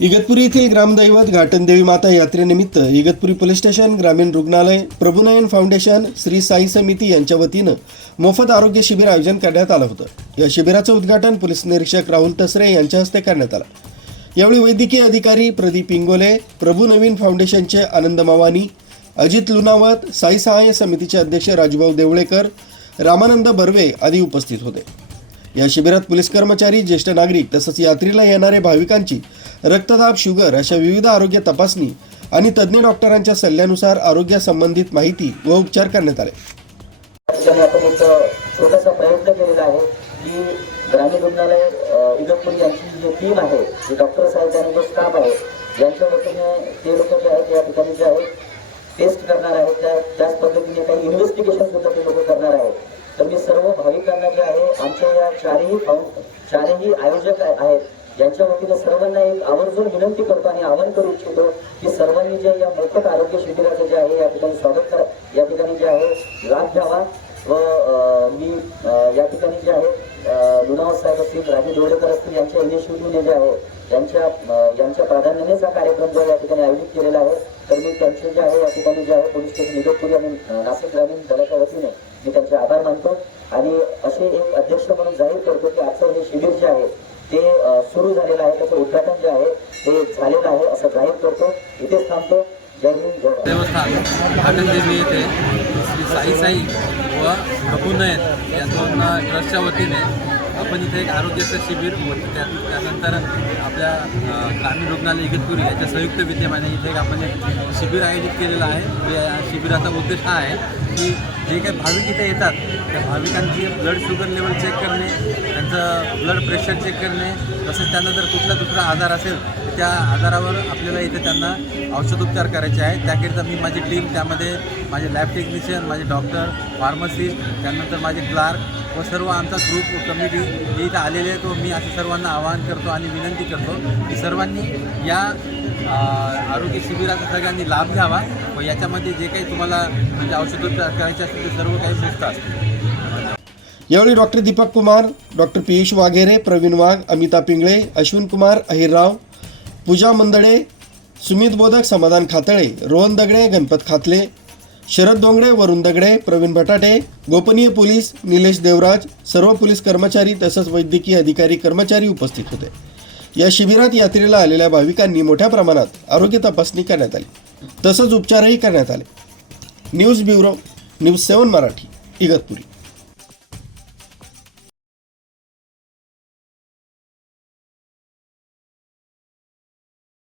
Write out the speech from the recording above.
इगतपुरी येथील ग्रामदैवत घाटनदेवी माता यात्रेनिमित्त इगतपुरी पोलीस स्टेशन ग्रामीण रुग्णालय प्रभुनयन फाउंडेशन श्री साई समिती यांच्या वतीनं मोफत आरोग्य शिबिर आयोजन करण्यात आलं होतं. या शिबिराचं उद्घाटन पोलीस निरीक्षक राहुल तसरे यांच्या हस्ते करण्यात आलं. यावेळी वैद्यकीय अधिकारी प्रदीप इंगोले प्रभू नवीन फाउंडेशनचे आनंद मावानी अजित लुनावत साई सहाय्य समितीचे अध्यक्ष राजूभाऊ देवळेकर रामानंद बर्वे आदी उपस्थित होते. या शिबिरात पोलीस कर्मचारी ज्येष्ठ नागरिक तसंच यात्रेला येणारे भाविकांची रक्तदाब शुगर अशा विविध आरोग्य तपासणी आणि तज्ज्ञ डॉक्टरांच्या सल्ल्यानुसार आरोग्यासंबंधित माहिती व उपचार करण्यात आले. आपण एक छोटासा प्रयत्न केलेला आहे की ग्रामीण रुग्णालय इगतपुरी यांची जी टीम आहे जे डॉक्टर साहेब आणि जो स्टाफ आहे यांच्या वतीने ते लोक जे आहेत या ठिकाणी जे आहेत टेस्ट करणार आहेत. त्या त्याच पद्धतीने काही इन्व्हेस्टिगेशन सुद्धा ते लोक करणार आहेत. तर मी सर्व भाविकांना जे आहे आमच्या या चारही चारही आयोजक आहेत ज्यांच्या वतीने सर्वांना एक आवर्जून विनंती करतो आणि आवाहन करू इच्छितो की सर्वांनी जे या मोफत आरोग्य शिबिराचं जे आहे या ठिकाणी स्वागत करा. या ठिकाणी जे आहे लाभ घ्यावा. व मी या ठिकाणी जे आहे अ, लुणावत साहेब असतील राजू जोडेकर असतील यांच्या इनिशिएटिव्हने जे आहे यांच्या यांच्या प्राधान्यानेच हा कार्यक्रम जो या ठिकाणी आयोजित केलेला आहे. तर मी त्यांचे जे आहे या ठिकाणी जे आहे पोलीस स्टेशन निगतपुरी आणि नाशिक ग्रामीण दलाच्या वतीने मी त्यांचे आभार मानतो आणि असे एक अध्यक्ष म्हणून जाहीर करतो की आजचं हे शिबिर जे आहे ते अ, सुरू झालेलं आहे त्याचं उद्घाटन जे आहे ते झालेलं आहे असं जाहीर करतो. इथेच थांबतो. जय हिंद जय भारत. देवस्थान घाटनदेवी येथे श्री साई साई व प्रभुनयन या दोन ट्रस्टच्या वतीने आपण इथे एक आरोग्याचं शिबिर होतं. त्या त्यानंतर आपल्या ग्रामीण रुग्णालय इगतपुरी याच्या संयुक्त विद्यमाने इथे एक आपण एक शिबिर आयोजित केलेलं आहे. या शिबिराचा उद्देश हा आहे की जे काही भाविक इथे येतात त्या भाविकांची ब्लड शुगर लेवल चेक करणे त्यांचं ब्लड प्रेशर चेक करणे तसेच त्यांना जर कुठला दुसरा आजार असेल तर त्या आजारावर आपल्याला इथे त्यांना औषधोपचार करायचे आहे त्याकरिता मी माझी टीम त्यामध्ये माझे लॅब टेक्निशियन माझे डॉक्टर फार्मसिस्ट त्यानंतर माझे क्लार्क व सर्व आमचा ग्रुप कमिटी जे इथं आलेले आहेत मी असं सर्वांना आवाहन करतो आणि विनंती करतो की सर्वांनी या आरोग्य शिबिराचा सगळ्यांनी लाभ घ्यावा व याच्यामध्ये जे काही तुम्हाला म्हणजे औषधोपचार करायचे असतील ते सर्व काही मुक्त असतील. यावेळी डॉक्टर दीपक कुमार डॉक्टर पियुष वाघेरे प्रवीण वाघ अमिता पिंगळे अश्विन कुमार अहिरराव पूजा मंदळे सुमित बोधक समाधान खातळे रोहन दगडे गणपत खातले शरद दोंगडे वरुण दगडे प्रवीण बटाटे गोपनीय पोलीस निलेश देवराज सर्व पोलीस कर्मचारी तसंच वैद्यकीय अधिकारी कर्मचारी उपस्थित होते. या शिबिरात यात्रेला आलेल्या भाविकांनी मोठ्या प्रमाणात आरोग्य तपासणी करण्यात आली. तसंच उपचारही करण्यात आले. News bureau news seven Marathi Igatpuri.